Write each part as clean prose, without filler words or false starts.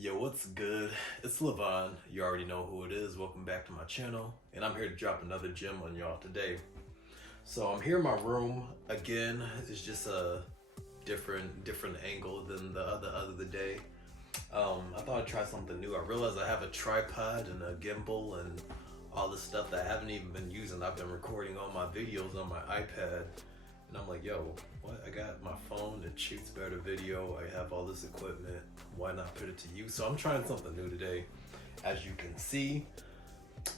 Yo, what's good? It's Levon. You already know who it is. Welcome back to my channel, and I'm here to drop another gem on y'all today. So I'm here in my room again. It's just a different angle than the other day. I thought I'd try something new. I realized I have a tripod and a gimbal and all this stuff that I haven't even been using. I've been recording all my videos on my iPad, and I'm like, yo, what? I got my phone that shoots better video. I have all this equipment. Why not put it to use? So I'm trying something new today, as you can see.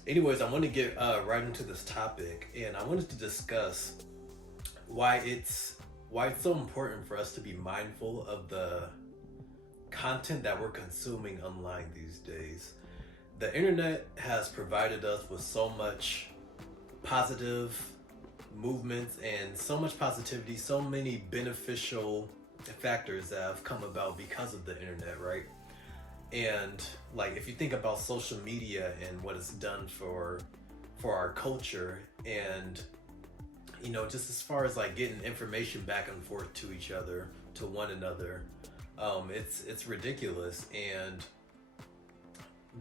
Anyways, I want to get right into this topic, and I wanted to discuss why it's so important for us to be mindful of the content that we're consuming online these days. The internet has provided us with so much positive movements and so much positivity, so many beneficial factors that have come about because of the internet, right? And like if you think about social media and what it's done for our culture, and just as far as like getting information back and forth to each other, to one another, it's ridiculous. And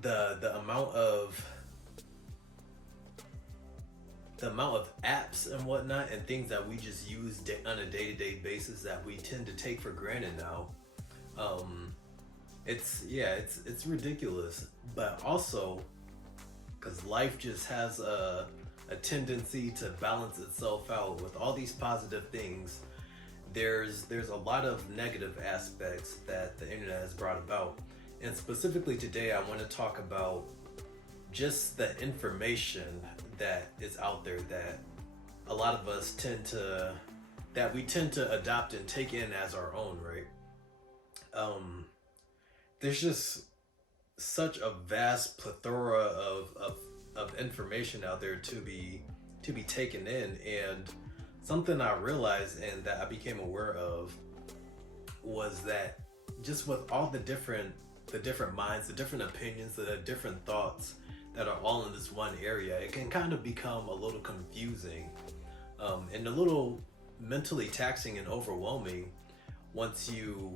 the amount of apps and whatnot and things that we just use on a day-to-day basis that we tend to take for granted now. It's ridiculous, but also because life just has a tendency to balance itself out with all these positive things. There's a lot of negative aspects that the internet has brought about, and specifically today I want to talk about just the information that is out there that a lot of us tend to adopt and take in as our own, right? There's just such a vast plethora of information out there to be taken in, and something I realized and that I became aware of was that just with all the different minds, the different opinions, the different thoughts that are all in this one area, it can kind of become a little confusing, and a little mentally taxing and overwhelming once you're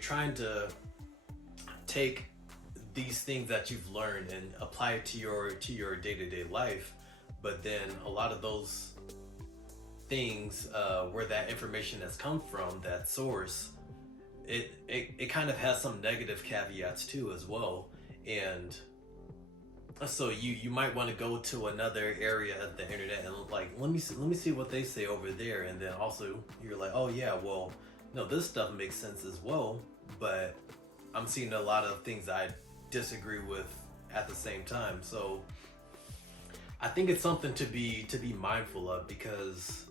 trying to take these things that you've learned and apply it to your day-to-day life, but then a lot of those things, where that information has come from, that source, it kind of has some negative caveats too as well. And so you might want to go to another area of the internet and like, let me see what they say over there, and then also you're like, oh yeah, well, no, this stuff makes sense as well, but I'm seeing a lot of things I disagree with at the same time. So I think it's something to be mindful of, because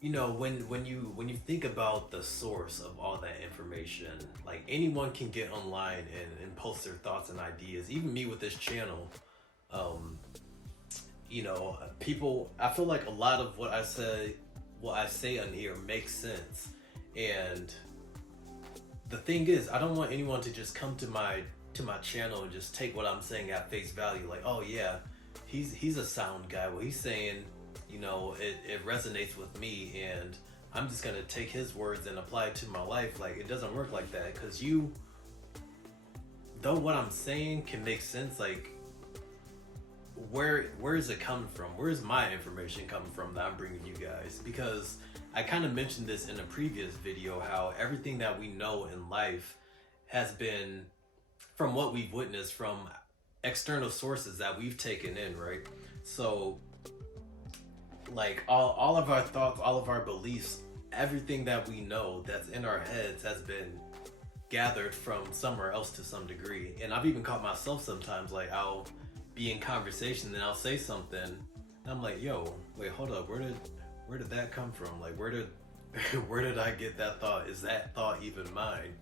when you think about the source of all that information, like anyone can get online and post their thoughts and ideas. Even me with this channel, people, I feel like a lot of what I say on here makes sense. And the thing is, I don't want anyone to just come to my channel and just take what I'm saying at face value, like, oh yeah, he's a sound guy. Well, he's saying, it resonates with me, and I'm just gonna take his words and apply it to my life. Like, it doesn't work like that, because though what I'm saying can make sense, like, where is it coming from? Where is my information coming from that I'm bringing you guys? Because I kind of mentioned this in a previous video, how everything that we know in life has been from what we've witnessed from external sources that we've taken in, right? So like all of our thoughts, all of our beliefs, everything that we know that's in our heads has been gathered from somewhere else to some degree. And I've even caught myself sometimes, like I'll be in conversation and I'll say something and I'm like, yo, wait, hold up, where did that come from? Like, where did I get that thought? Is that thought even mine?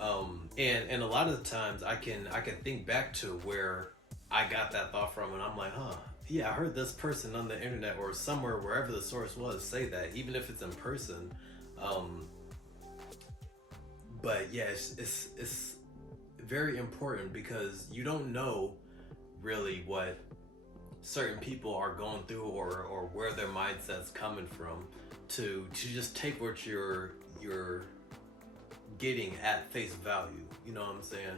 And a lot of the times I can think back to where I got that thought from, and I'm like, huh, yeah, I heard this person on the internet or somewhere, wherever the source was, say that, even if it's in person. But yeah, it's very important, because you don't know really what certain people are going through, or where their mindset's coming from, to just take what you're getting at face value. You know what I'm saying?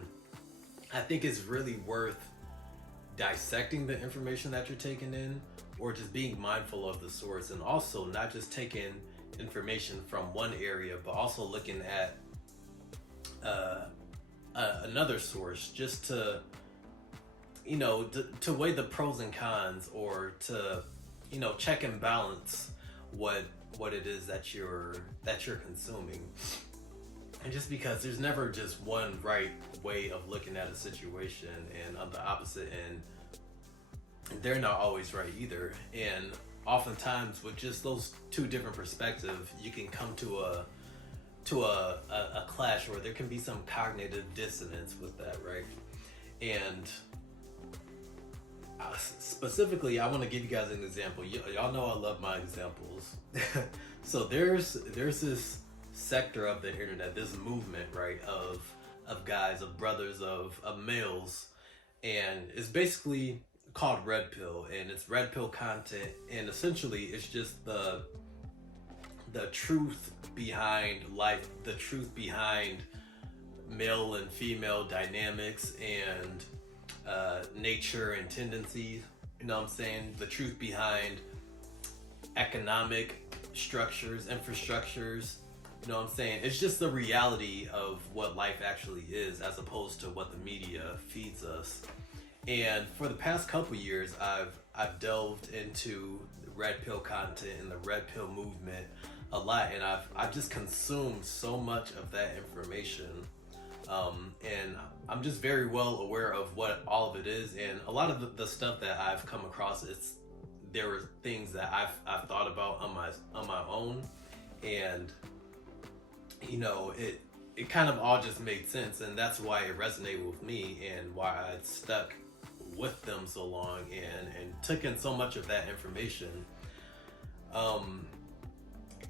I think it's really worth dissecting the information that you're taking in, or just being mindful of the source, and also not just taking information from one area, but also looking at another source, just to, you know, to weigh the pros and cons, or to, you know, check and balance what it is that you're consuming. And just because there's never just one right way of looking at a situation, and on the opposite end, they're not always right either. And oftentimes with just those two different perspectives, you can come to a clash, or there can be some cognitive dissonance with that, right? And specifically, I want to give you guys an example. Y'all know I love my examples. So there's this sector of the internet, this movement, right, of guys, of brothers, of males, and it's basically called Red Pill, and it's Red Pill content, and essentially it's just the truth behind life, the truth behind male and female dynamics, and nature and tendencies, you know what I'm saying? The truth behind economic structures, infrastructures, you know what I'm saying? It's just the reality of what life actually is, as opposed to what the media feeds us. And for the past couple years, I've delved into Red Pill content and the Red Pill movement a lot, and I've just consumed so much of that information. And I'm just very well aware of what all of it is, and a lot of the stuff that I've come across, there were things that I've thought about on my own, and you know, it kind of all just made sense, and that's why it resonated with me, and why I stuck with them so long, and took in so much of that information.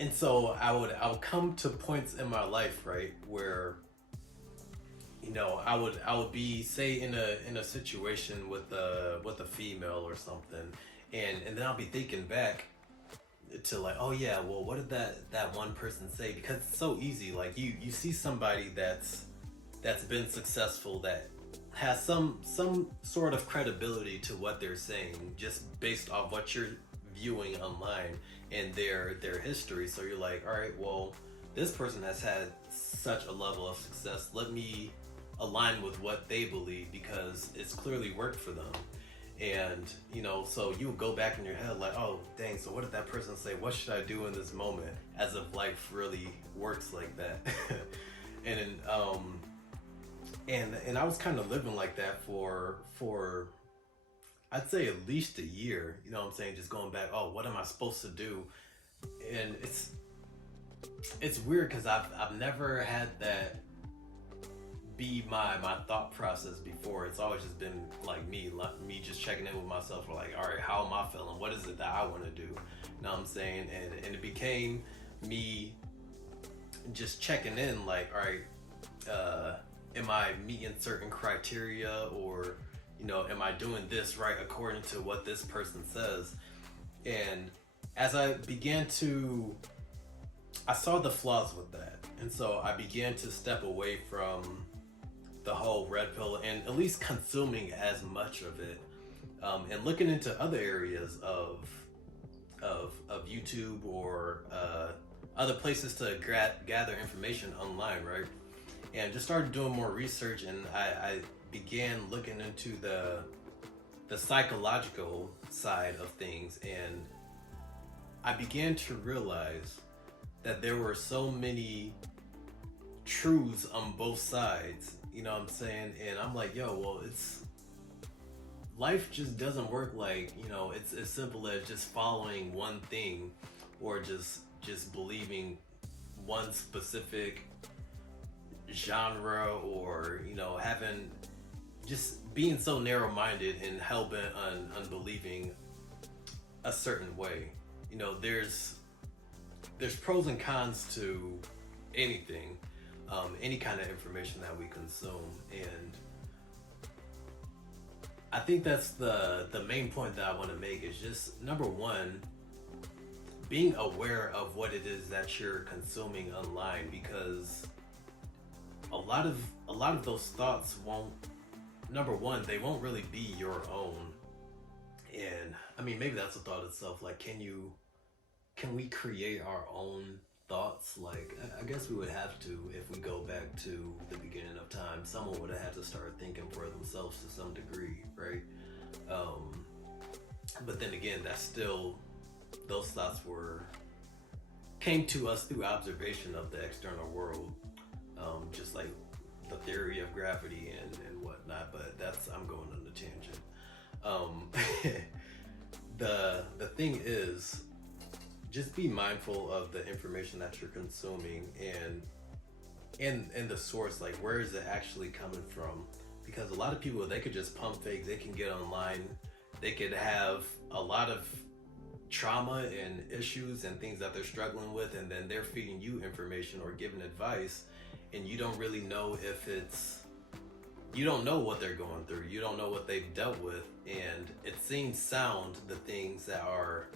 And so I would come to points in my life, right, where, you know, I would be, say, in a situation with a female or something, and then I'll be thinking back to, like, oh yeah, well, what did that one person say? Because it's so easy. Like, you see somebody that's been successful, that has some sort of credibility to what they're saying, just based off what you're viewing online and their history. So you're like, all right, well, this person has had such a level of success, let me align with what they believe, because it's clearly worked for them. And, you know, so you would go back in your head like, oh dang, so what did that person say? What should I do in this moment? As if life really works like that. And and I was kind of living like that for I'd say at least a year, you know what I'm saying? Just going back, oh, what am I supposed to do? And it's weird, because I've never had that be my thought process before. It's always just been like me just checking in with myself, for like, all right, how am I feeling? What is it that I want to do? You know what I'm saying? And it became me just checking in, like, all right, am I meeting certain criteria, or, you know, am I doing this right according to what this person says? And as I saw the flaws with that, and so I began to step away from the whole Red Pill, and at least consuming as much of it, and looking into other areas of YouTube, or other places to gather information online, right? And just started doing more research, and I began looking into the psychological side of things, and I began to realize that there were so many truths on both sides, you know what I'm saying? And I'm like, yo, well, life just doesn't work like, you know, it's as simple as just following one thing, or just believing one specific genre, or, you know, just being so narrow-minded and hell-bent on believing a certain way. You know, there's pros and cons to anything, any kind of information that we consume, and I think that's the main point that I want to make, is just, number one, being aware of what it is that you're consuming online, because a lot of those thoughts won't, number one, they won't really be your own. And I mean, maybe that's a thought itself. Like, can we create our own thoughts? Like, I guess we would have to. If we go back to the beginning of time, someone would have had to start thinking for themselves to some degree, right? But then again, that's still, those thoughts came to us through observation of the external world, just like the theory of gravity and whatnot. But I'm going on a tangent. The thing is, just be mindful of the information that you're consuming and the source. Like, where is it actually coming from? Because a lot of people, they could just pump fake. They can get online, they could have a lot of trauma and issues and things that they're struggling with, and then they're feeding you information or giving advice, and you don't really know if you don't know what they're going through, you don't know what they've dealt with, and it seems sound, the things that are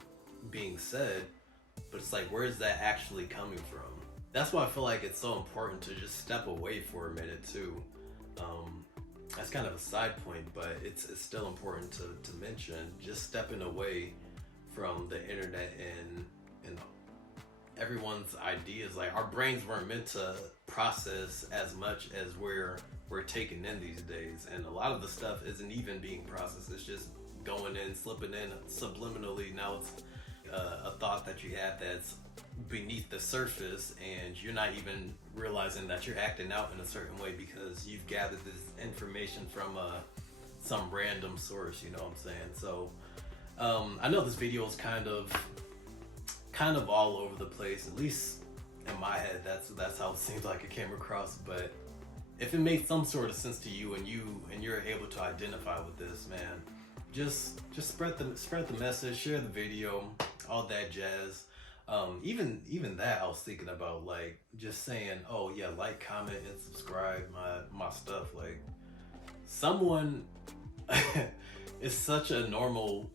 being said, but it's like, where's that actually coming from? That's why I feel like it's so important to just step away for a minute too. That's kind of a side point, but it's still important to mention, just stepping away from the internet and everyone's ideas. Like, our brains weren't meant to process as much as we're taking in these days, and a lot of the stuff isn't even being processed. It's just going in, slipping in subliminally. Now it's a thought that you have that's beneath the surface, and you're not even realizing that you're acting out in a certain way because you've gathered this information from some random source, you know what I'm saying? So I know this video is kind of all over the place, at least in my head. That's how it seems like it came across. But if it made some sort of sense to you, and you're able to identify with this, man, just spread the message, share the video, all that jazz. Even that, I was thinking about, like, just saying, oh yeah, like, comment, and subscribe my stuff. Like, someone it's such a normal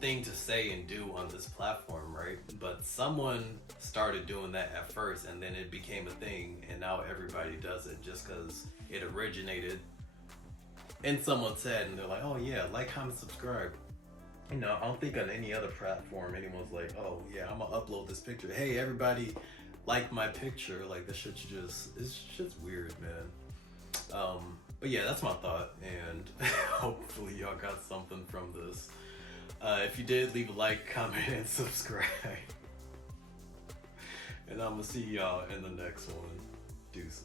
thing to say and do on this platform, right? But someone started doing that at first, and then it became a thing, and now everybody does it just because it originated in someone's head, and they're like, oh yeah, like, comment, subscribe. You know, I don't think on any other platform anyone's like, oh yeah, I'm gonna upload this picture, hey everybody, like my picture. Like, this shit's just weird, man. But yeah, that's my thought, and hopefully y'all got something from this. If you did, leave a like, comment, and subscribe. And I'm gonna see y'all in the next one. Deuces.